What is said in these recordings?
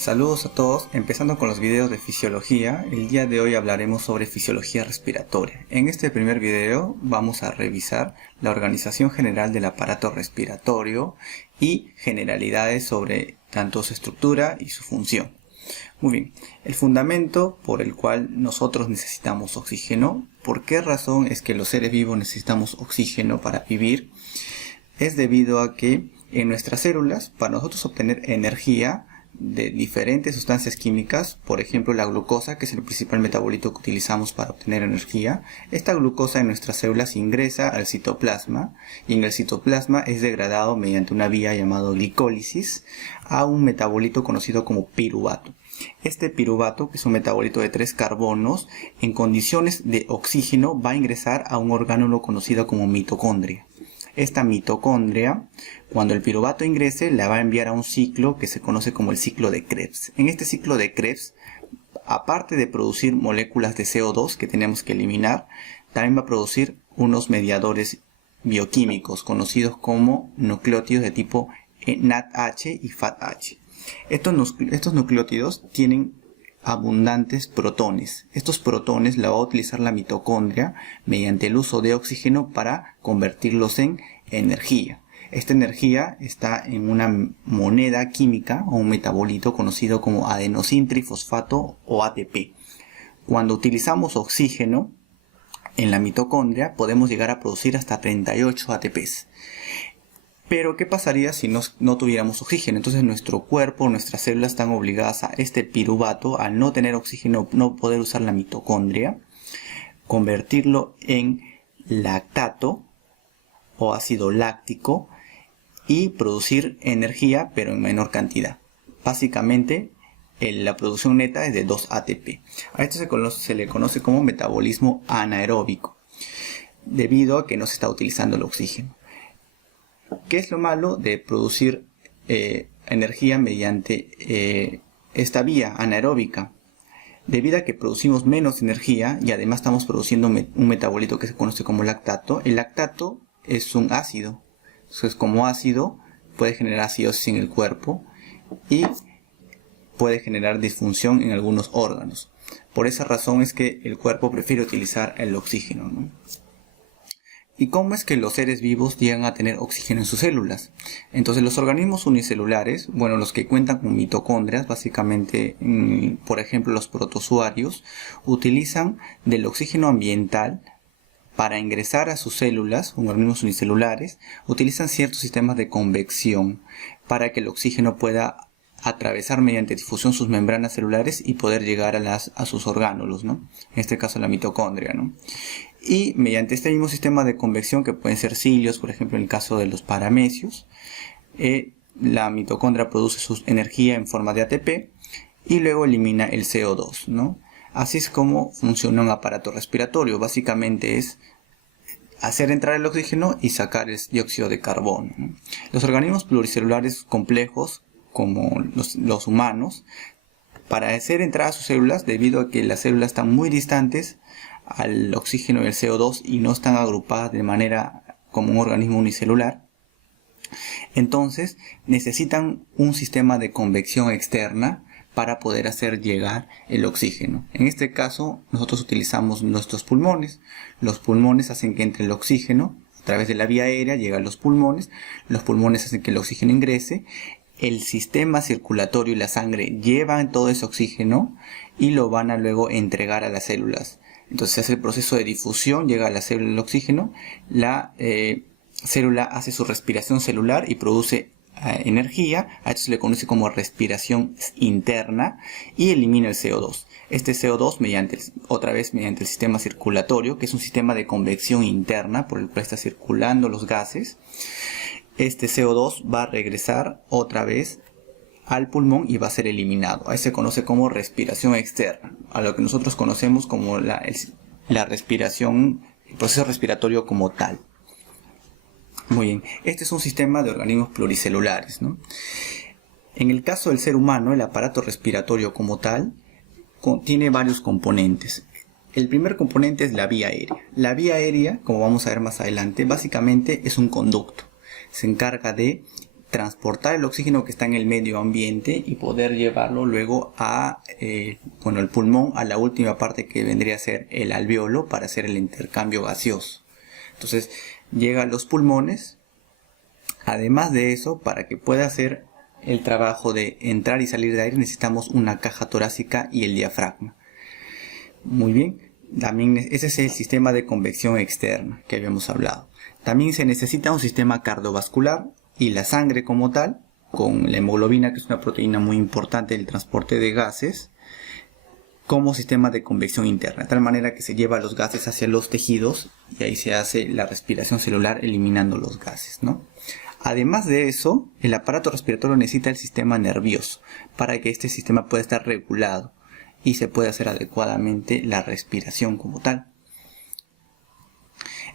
Saludos a todos, empezando con los videos de fisiología. El día de hoy hablaremos sobre fisiología respiratoria. En este primer video vamos a revisar la organización general del aparato respiratorio y generalidades sobre tanto su estructura y su función. Muy bien, el fundamento por el cual nosotros necesitamos oxígeno, ¿por qué razón es que los seres vivos necesitamos oxígeno para vivir? Es debido a que en nuestras células, para nosotros obtener energía de diferentes sustancias químicas, por ejemplo la glucosa, que es el principal metabolito que utilizamos para obtener energía, esta glucosa en nuestras células ingresa al citoplasma y en el citoplasma es degradado mediante una vía llamada glicólisis a un metabolito conocido como piruvato. Este piruvato, que es un metabolito de 3 carbonos, en condiciones de oxígeno va a ingresar a un orgánulo conocido como mitocondria. Esta mitocondria, cuando el piruvato ingrese, la va a enviar a un ciclo que se conoce como el ciclo de Krebs. En este ciclo de Krebs, aparte de producir moléculas de CO2 que tenemos que eliminar, también va a producir unos mediadores bioquímicos conocidos como nucleótidos de tipo NADH y FADH. Estos nucleótidos tienen abundantes protones. Estos protones la va a utilizar la mitocondria mediante el uso de oxígeno para convertirlos en energía. Esta energía está en una moneda química o un metabolito conocido como adenosíntrifosfato o ATP. Cuando utilizamos oxígeno en la mitocondria podemos llegar a producir hasta 38 ATPs. Pero ¿qué pasaría si no tuviéramos oxígeno? Entonces nuestro cuerpo, nuestras células están obligadas a este piruvato, al no tener oxígeno, no poder usar la mitocondria, convertirlo en lactato o ácido láctico y producir energía pero en menor cantidad. Básicamente la producción neta es de 2 ATP. A esto se le conoce como metabolismo anaeróbico, debido a que no se está utilizando el oxígeno. ¿Qué es lo malo de producir energía mediante esta vía anaeróbica? Debido a que producimos menos energía y además estamos produciendo un metabolito que se conoce como lactato, el lactato es un ácido. Entonces, como ácido puede generar acidosis en el cuerpo y puede generar disfunción en algunos órganos. Por esa razón es que el cuerpo prefiere utilizar el oxígeno, ¿no? ¿Y cómo es que los seres vivos llegan a tener oxígeno en sus células? Entonces los organismos unicelulares, bueno, los que cuentan con mitocondrias, básicamente, por ejemplo los protozoarios, utilizan del oxígeno ambiental para ingresar a sus células. Organismos unicelulares utilizan ciertos sistemas de convección para que el oxígeno pueda atravesar mediante difusión sus membranas celulares y poder llegar a sus orgánulos, ¿no? En este caso la mitocondria, ¿no? Y mediante este mismo sistema de convección, que pueden ser cilios, por ejemplo en el caso de los paramecios, la mitocondria produce su energía en forma de ATP y luego elimina el CO2, ¿no? Así es como funciona un aparato respiratorio. Básicamente es hacer entrar el oxígeno y sacar el dióxido de carbono, ¿no? Los organismos pluricelulares complejos, como los humanos, para hacer entrar a sus células, debido a que las células están muy distantes al oxígeno y el CO2 y no están agrupadas de manera como un organismo unicelular, entonces necesitan un sistema de convección externa para poder hacer llegar el oxígeno. En este caso nosotros utilizamos nuestros pulmones. Los pulmones hacen que entre el oxígeno a través de la vía aérea, llega a los pulmones hacen que el oxígeno ingrese. El sistema circulatorio y la sangre llevan todo ese oxígeno y lo van a luego entregar a las células. Entonces se hace el proceso de difusión, llega a la célula el oxígeno, la célula hace su respiración celular y produce energía. A esto se le conoce como respiración interna y elimina el CO2. Este CO2 mediante el sistema circulatorio, que es un sistema de convección interna por el cual está circulando los gases. Este CO2 va a regresar otra vez al pulmón y va a ser eliminado. Ahí se conoce como respiración externa, a lo que nosotros conocemos como la respiración, el proceso respiratorio como tal. Muy bien, este es un sistema de organismos pluricelulares, ¿no? En el caso del ser humano, el aparato respiratorio como tal tiene varios componentes. El primer componente es la vía aérea. La vía aérea, como vamos a ver más adelante, básicamente es un conducto. Se encarga de transportar el oxígeno que está en el medio ambiente y poder llevarlo luego a el pulmón, a la última parte que vendría a ser el alveolo, para hacer el intercambio gaseoso. Entonces llega a los pulmones. Además de eso, para que pueda hacer el trabajo de entrar y salir de aire, necesitamos una caja torácica y el diafragma. Muy bien, también ese es el sistema de convección externa que habíamos hablado. También se necesita un sistema cardiovascular y la sangre como tal, con la hemoglobina, que es una proteína muy importante en el transporte de gases, como sistema de convección interna, de tal manera que se lleva los gases hacia los tejidos y ahí se hace la respiración celular eliminando los gases, ¿no? Además de eso, el aparato respiratorio necesita el sistema nervioso para que este sistema pueda estar regulado y se pueda hacer adecuadamente la respiración como tal.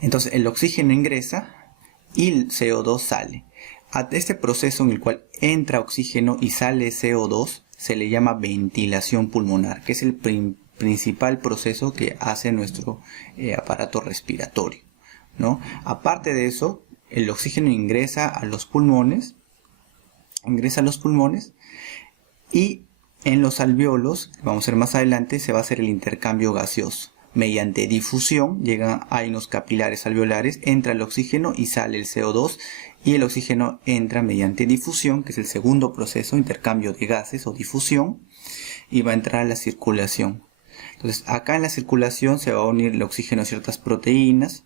Entonces el oxígeno ingresa y el CO2 sale. A este proceso en el cual entra oxígeno y sale CO2 se le llama ventilación pulmonar, que es el principal proceso que hace nuestro aparato respiratorio, ¿no? Aparte de eso, el oxígeno ingresa a los pulmones, y en los alvéolos, vamos a ver más adelante, se va a hacer el intercambio gaseoso. Mediante difusión, llegan a unos capilares alveolares, entra el oxígeno y sale el CO2, y el oxígeno entra mediante difusión, que es el segundo proceso, intercambio de gases o difusión, y va a entrar a la circulación. Entonces, acá en la circulación se va a unir el oxígeno a ciertas proteínas,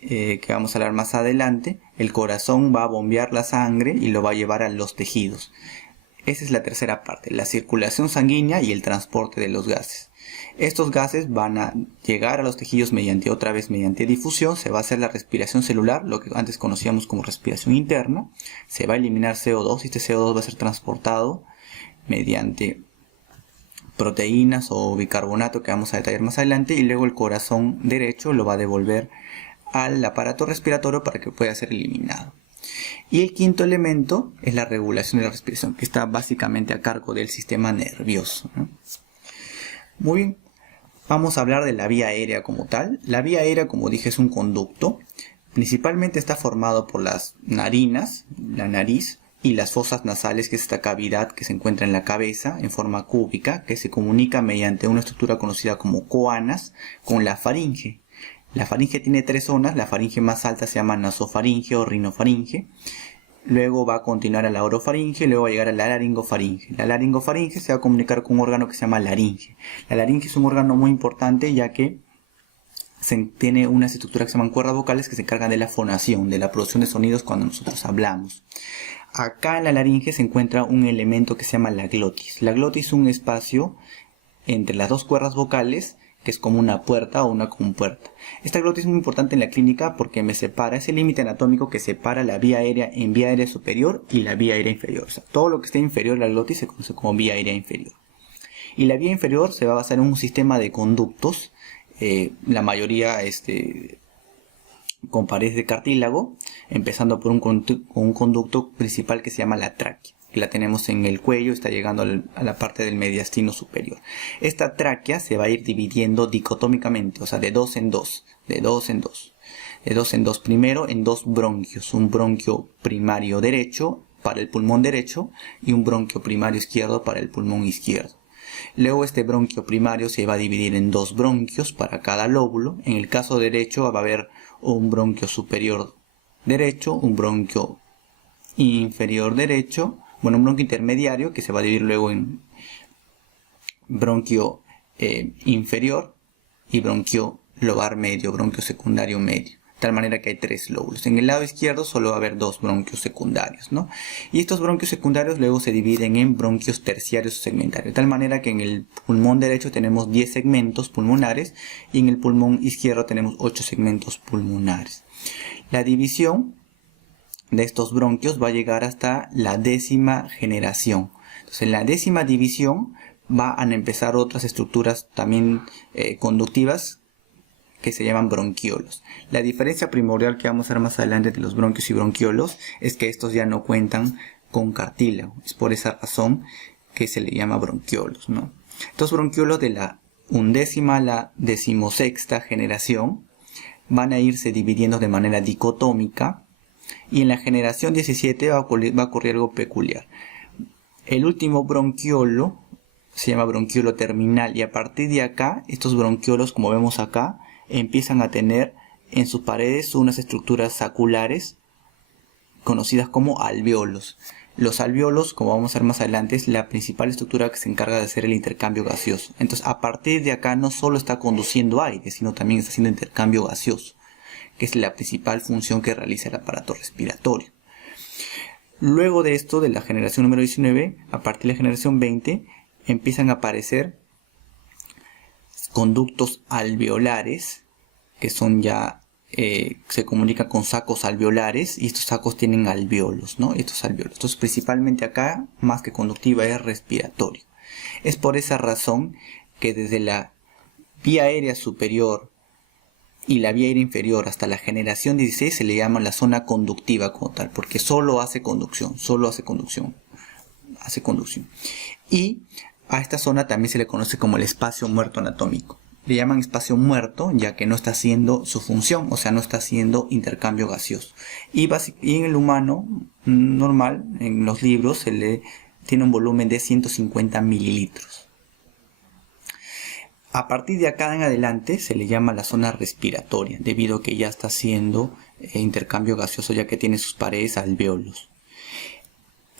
que vamos a hablar más adelante. El corazón va a bombear la sangre y lo va a llevar a los tejidos. Esa es la tercera parte, la circulación sanguínea y el transporte de los gases. Estos gases van a llegar a los tejidos mediante difusión. Se va a hacer la respiración celular, lo que antes conocíamos como respiración interna. Se va a eliminar CO2 y este CO2 va a ser transportado mediante proteínas o bicarbonato, que vamos a detallar más adelante, y luego el corazón derecho lo va a devolver al aparato respiratorio para que pueda ser eliminado. Y el quinto elemento es la regulación de la respiración, que está básicamente a cargo del sistema nervioso, ¿no? Muy bien, vamos a hablar de la vía aérea como tal. La vía aérea, como dije, es un conducto. Principalmente está formado por las narinas, la nariz, y las fosas nasales, que es esta cavidad que se encuentra en la cabeza en forma cúbica, que se comunica mediante una estructura conocida como coanas con la faringe. La faringe tiene tres zonas. La faringe más alta se llama nasofaringe o rinofaringe. Luego va a continuar a la orofaringe y luego va a llegar a la laringofaringe. La laringofaringe se va a comunicar con un órgano que se llama laringe. La laringe es un órgano muy importante, ya que tiene unas estructuras que se llaman cuerdas vocales, que se encargan de la fonación, de la producción de sonidos cuando nosotros hablamos. Acá en la laringe se encuentra un elemento que se llama la glotis. La glotis es un espacio entre las dos cuerdas vocales, que es como una puerta o una compuerta. Esta glotis es muy importante en la clínica porque me separa, es el límite anatómico que separa la vía aérea en vía aérea superior y la vía aérea inferior. O sea, todo lo que esté inferior a la glotis se conoce como vía aérea inferior. Y la vía inferior se va a basar en un sistema de conductos, la mayoría con paredes de cartílago, empezando por un conducto principal que se llama la tráquea. La tenemos en el cuello, está llegando a la parte del mediastino superior. Esta tráquea se va a ir dividiendo dicotómicamente, o sea, de dos en dos. Primero en dos bronquios, un bronquio primario derecho para el pulmón derecho y un bronquio primario izquierdo para el pulmón izquierdo. Luego este bronquio primario se va a dividir en dos bronquios para cada lóbulo. En el caso derecho va a haber un bronquio superior derecho, un bronquio inferior derecho, un bronquio intermediario que se va a dividir luego en bronquio inferior y bronquio lobar medio, bronquio secundario medio. De tal manera que hay tres lóbulos. En el lado izquierdo solo va a haber dos bronquios secundarios, ¿no? Y estos bronquios secundarios luego se dividen en bronquios terciarios o segmentarios. De tal manera que en el pulmón derecho tenemos 10 segmentos pulmonares y en el pulmón izquierdo tenemos 8 segmentos pulmonares. La división de estos bronquios va a llegar hasta la 10ª generación. Entonces, en la 10ª división van a empezar otras estructuras también conductivas que se llaman bronquiolos. La diferencia primordial que vamos a ver más adelante entre los bronquios y bronquiolos es que estos ya no cuentan con cartílago. Es por esa razón que se le llama bronquiolos, ¿no? Estos bronquiolos de la 11ª a la 16ª generación van a irse dividiendo de manera dicotómica Y en la generación 17 va a ocurrir algo peculiar. El último bronquiolo se llama bronquiolo terminal, y a partir de acá, estos bronquiolos, como vemos acá, empiezan a tener en sus paredes unas estructuras saculares conocidas como alveolos. Los alveolos, como vamos a ver más adelante, es la principal estructura que se encarga de hacer el intercambio gaseoso. Entonces, a partir de acá no solo está conduciendo aire, sino también está haciendo intercambio gaseoso, que es la principal función que realiza el aparato respiratorio. Luego de esto, de la generación número 19, a partir de la generación 20, empiezan a aparecer conductos alveolares, que son ya se comunica con sacos alveolares, y estos sacos tienen alveolos, ¿no? Estos alveolos. Entonces, principalmente acá, más que conductiva, es respiratorio. Es por esa razón que desde la vía aérea superior y la vía aérea inferior hasta la generación 16 se le llama la zona conductiva como tal, porque solo hace conducción, hace conducción. Y a esta zona también se le conoce como el espacio muerto anatómico. Le llaman espacio muerto ya que no está haciendo su función, o sea, no está haciendo intercambio gaseoso. Y en el humano normal, en los libros, tiene un volumen de 150 mililitros. A partir de acá en adelante se le llama la zona respiratoria, debido a que ya está haciendo intercambio gaseoso, ya que tiene sus paredes alveolos.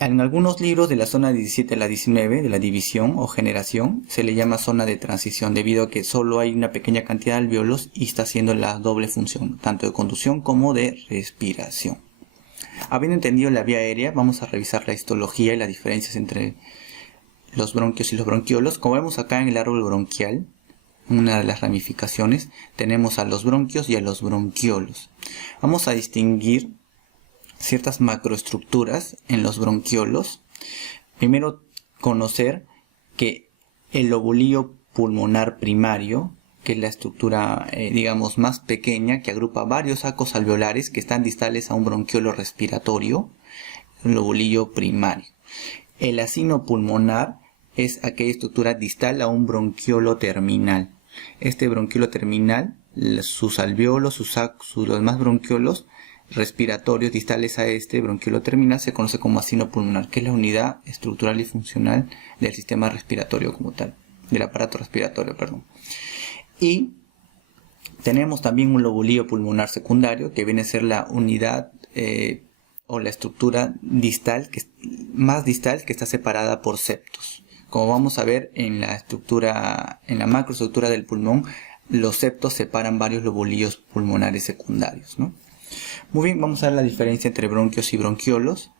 En algunos libros de la zona 17 a la 19 de la división o generación se le llama zona de transición, debido a que solo hay una pequeña cantidad de alveolos y está haciendo la doble función, tanto de conducción como de respiración. Habiendo entendido la vía aérea, vamos a revisar la histología y las diferencias entre los bronquios y los bronquiolos. Como vemos acá en el árbol bronquial, una de las ramificaciones, tenemos a los bronquios y a los bronquiolos. Vamos a distinguir ciertas macroestructuras en los bronquiolos. Primero, conocer que el lobulillo pulmonar primario, que es la estructura digamos más pequeña, que agrupa varios sacos alveolares que están distales a un bronquiolo respiratorio, el lobulillo primario. El acino pulmonar es aquella estructura distal a un bronquiolo terminal. Este bronquiolo terminal, sus alveolos, los demás bronquiolos respiratorios distales a este bronquiolo terminal se conoce como acino pulmonar, que es la unidad estructural y funcional del sistema respiratorio como tal, del aparato respiratorio, perdón. Y tenemos también un lobulillo pulmonar secundario, que viene a ser la unidad o la estructura distal, más distal, que está separada por septos. Como vamos a ver en la macroestructura del pulmón, los septos separan varios lobulillos pulmonares secundarios, ¿no? Muy bien, vamos a ver la diferencia entre bronquios y bronquiolos.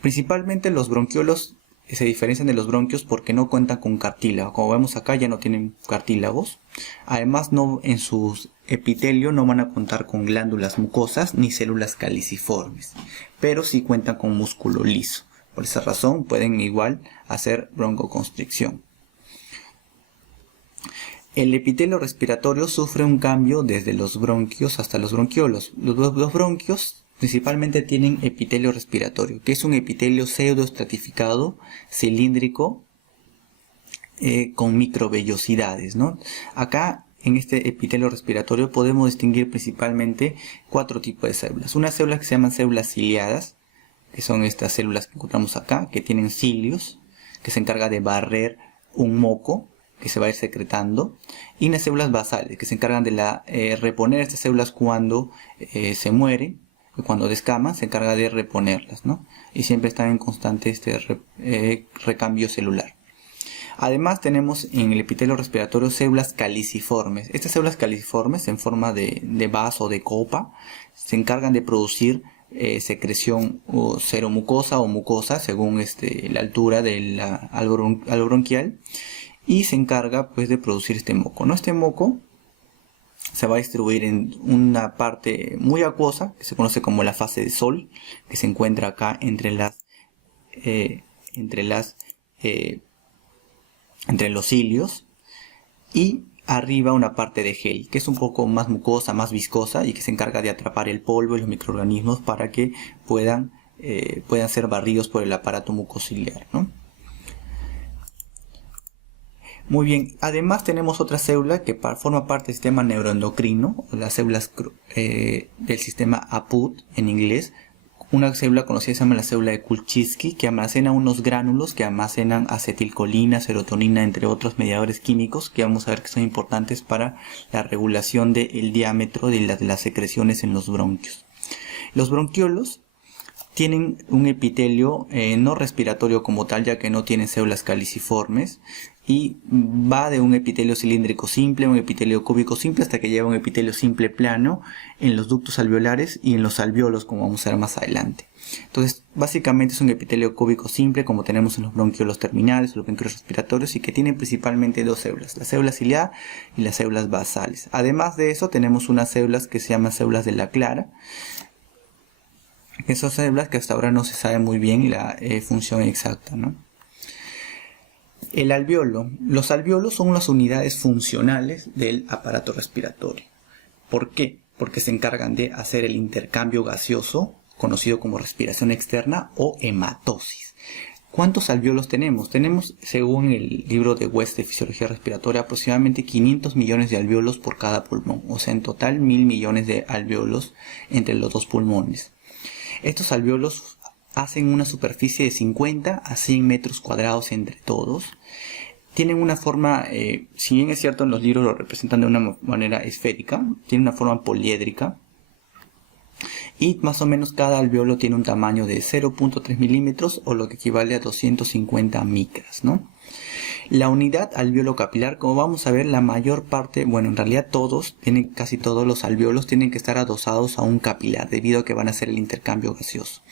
Principalmente los bronquiolos se diferencian de los bronquios porque no cuentan con cartílago. Como vemos acá, ya no tienen cartílagos. Además, en su epitelio no van a contar con glándulas mucosas ni células caliciformes, pero sí cuentan con músculo liso. Por esa razón pueden igual hacer broncoconstricción. El epitelio respiratorio sufre un cambio desde los bronquios hasta los bronquiolos. Los bronquios principalmente tienen epitelio respiratorio, que es un epitelio pseudoestratificado, cilíndrico, con microvellosidades, ¿no? Acá en este epitelio respiratorio podemos distinguir principalmente 4 tipos de células. Unas células que se llaman células ciliadas, que son estas células que encontramos acá, que tienen cilios, que se encarga de barrer un moco que se va a ir secretando, y unas células basales que se encargan de reponer estas células cuando se mueren, cuando descaman, se encarga de reponerlas, ¿no? Y siempre están en constante recambio celular. Además tenemos en el epitelio respiratorio células caliciformes. Estas células caliciformes en forma de vaso o de copa se encargan de producir secreción o seromucosa o mucosa según la altura del algo bronquial, y se encarga pues de producir este moco, ¿no? Este moco se va a distribuir en una parte muy acuosa que se conoce como la fase de Sol, que se encuentra acá entre los cilios, y arriba una parte de gel, que es un poco más mucosa, más viscosa, y que se encarga de atrapar el polvo y los microorganismos para que puedan ser barridos por el aparato mucociliar, ¿no? Muy bien, además tenemos otra célula que forma parte del sistema neuroendocrino, las células del sistema APUT en inglés, una célula conocida que se llama la célula de Kulczycki, que almacena unos gránulos que almacenan acetilcolina, serotonina, entre otros mediadores químicos que vamos a ver que son importantes para la regulación del diámetro de las secreciones en los bronquios. Los bronquiolos tienen un epitelio no respiratorio como tal, ya que no tienen células caliciformes, y va de un epitelio cilíndrico simple a un epitelio cúbico simple hasta que llega a un epitelio simple plano en los ductos alveolares y en los alvéolos, como vamos a ver más adelante. Entonces, básicamente es un epitelio cúbico simple como tenemos en los bronquiolos terminales, los bronquiolos respiratorios, y que tienen principalmente dos células, la célula ciliada y las células basales. Además de eso, tenemos unas células que se llaman células de la clara, que son células que hasta ahora no se sabe muy bien la función exacta, ¿no? El alvéolo. Los alvéolos son las unidades funcionales del aparato respiratorio. ¿Por qué? Porque se encargan de hacer el intercambio gaseoso, conocido como respiración externa o hematosis. ¿Cuántos alvéolos tenemos? Tenemos, según el libro de West de Fisiología Respiratoria, aproximadamente 500 millones de alvéolos por cada pulmón. O sea, en total 1000 millones de alvéolos entre los dos pulmones. Estos alvéolos hacen una superficie de 50 a 100 metros cuadrados entre todos. Tienen una forma, si bien es cierto en los libros lo representan de una manera esférica, tiene una forma poliédrica. Y más o menos cada alvéolo tiene un tamaño de 0.3 milímetros o lo que equivale a 250 micras, ¿no? La unidad alvéolo capilar, como vamos a ver, la mayor parte, bueno, en realidad casi todos los alvéolos tienen que estar adosados a un capilar debido a que van a hacer el intercambio gaseoso.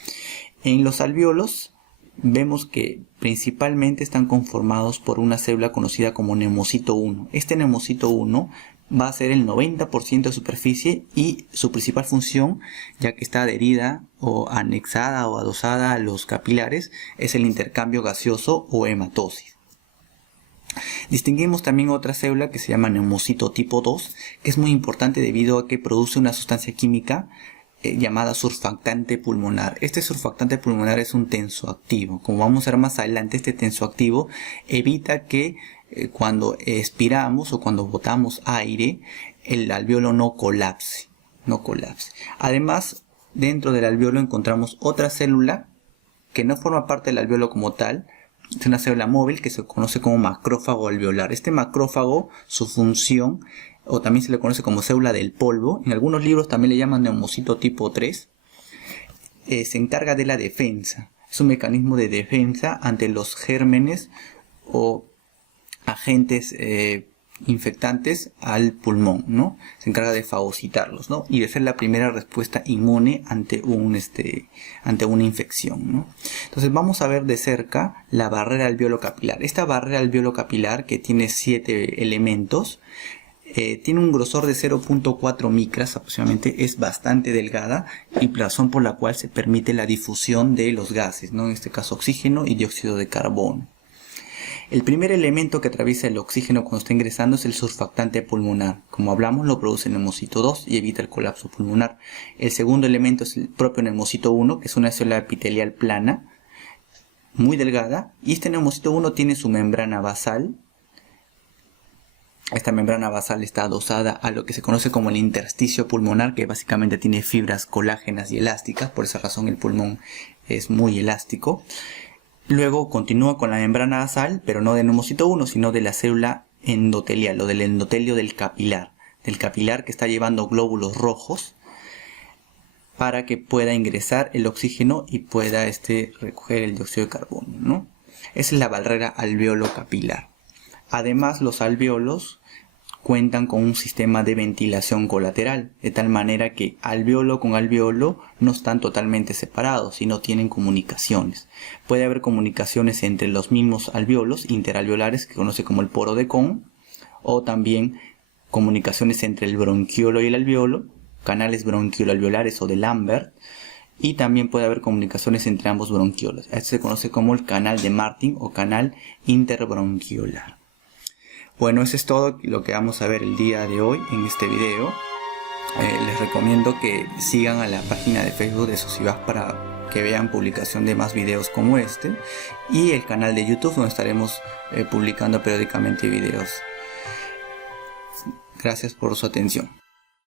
En los alvéolos vemos que principalmente están conformados por una célula conocida como neumocito 1. Este neumocito 1 va a ser el 90% de superficie y su principal función, ya que está adherida o anexada o adosada a los capilares, es el intercambio gaseoso o hematosis. Distinguimos también otra célula que se llama neumocito tipo 2, que es muy importante debido a que produce una sustancia química llamada surfactante pulmonar. Este surfactante pulmonar es un tensoactivo. Como vamos a ver más adelante, este tensoactivo evita que cuando expiramos o cuando botamos aire, el alvéolo no colapse. Además, dentro del alvéolo encontramos otra célula que no forma parte del alvéolo como tal. Es una célula móvil que se conoce como macrófago alveolar. Este macrófago, su función, o también se le conoce como célula del polvo, en algunos libros también le llaman neumocito tipo 3, se encarga de la defensa. Es un mecanismo de defensa ante los gérmenes o agentes infectantes al pulmón, ¿no? Se encarga de fagocitarlos, ¿no? Y de ser la primera respuesta inmune ante una infección, ¿no? Entonces vamos a ver de cerca la barrera alvéolo capilar. Esta barrera alvéolo capilar, que tiene 7 elementos, tiene un grosor de 0.4 micras aproximadamente, es bastante delgada y razón por la cual se permite la difusión de los gases, ¿no? En este caso oxígeno y dióxido de carbono. El primer elemento que atraviesa el oxígeno cuando está ingresando es el surfactante pulmonar. Como hablamos, lo produce el neumocito 2 y evita el colapso pulmonar. El segundo elemento es el propio neumocito 1, que es una célula epitelial plana, muy delgada, y este neumocito 1 tiene su membrana basal. Esta membrana basal está adosada a lo que se conoce como el intersticio pulmonar, que básicamente tiene fibras colágenas y elásticas, por esa razón el pulmón es muy elástico. Luego continúa con la membrana basal, pero no de neumocito 1, sino de la célula endotelial o del endotelio del capilar que está llevando glóbulos rojos para que pueda ingresar el oxígeno y pueda recoger el dióxido de carbono, ¿no? Esa es la barrera alvéolo capilar. Además, los alvéolos cuentan con un sistema de ventilación colateral, de tal manera que alvéolo con alvéolo no están totalmente separados, sino tienen comunicaciones. Puede haber comunicaciones entre los mismos alvéolos interalveolares, que se conoce como el poro de Kohn, o también comunicaciones entre el bronquiolo y el alvéolo, canales bronquiolo-alveolares o de Lambert, y también puede haber comunicaciones entre ambos bronquiolos. Esto se conoce como el canal de Martin o canal interbronquiolar. Bueno, eso es todo lo que vamos a ver el día de hoy en este video. Les recomiendo que sigan a la página de Facebook de Socibas para que vean publicación de más videos como este, y el canal de YouTube donde estaremos publicando periódicamente videos. Gracias por su atención.